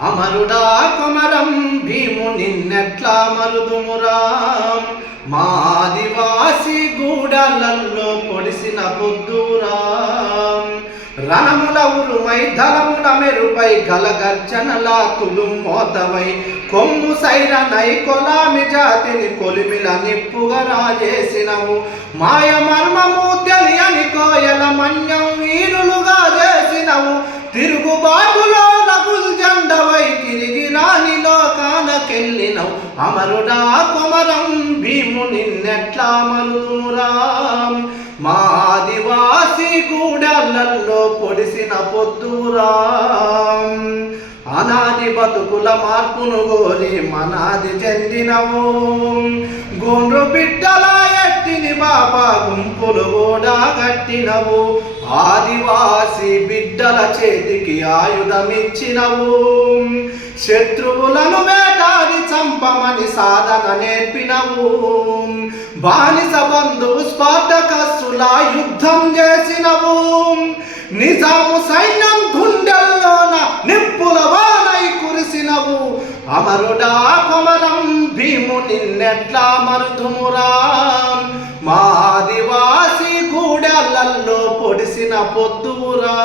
అమరుడా కొమరం భీము నిన్నెట్లా మరుదుమురాం? మా ఆదివాసి గూడలల్లో పొడిసిన పొద్దురా రణముల ఉరుమై ధరముల మెరుపై గలగర్జనలా తులు మోతవై కొమ్ము సైరనై కొలామి జాతిని కొలిమిల నిప్పుగా రాజేసినవు మాయ మర్మము తెలియని కోయల మన్యం నేనవు అమరుడా కుమరం భీము నిన్నెట్లా మరుదురాం మా ఆదివాసి గూడలల్లో పొడిసిన పొద్దురాం అనాది బతుకుల మార్పును గోరి మనాది చెందినవు. గుండ్రు బిడ్డల ఎట్టిని బాబా గుంపులు కూడా గట్టినవు ఆదివాసి బిడ్డల చేతికి ఆయుధమిచ్చినవు. శత్రువులను చంపమని సాధన నేర్పినవు బానిస బంధు స్పాటకస్సుల యుద్ధం చేసినవు నిజాము సైన్యం గుండెల్లోన నిప్పుల వానై కురిసినవు. అమరుడా కొమరం భీము నిన్నెట్లా మరుదుమురా. మా ఆదివాసి గూడెలల్లో పొడిసిన పొద్దురా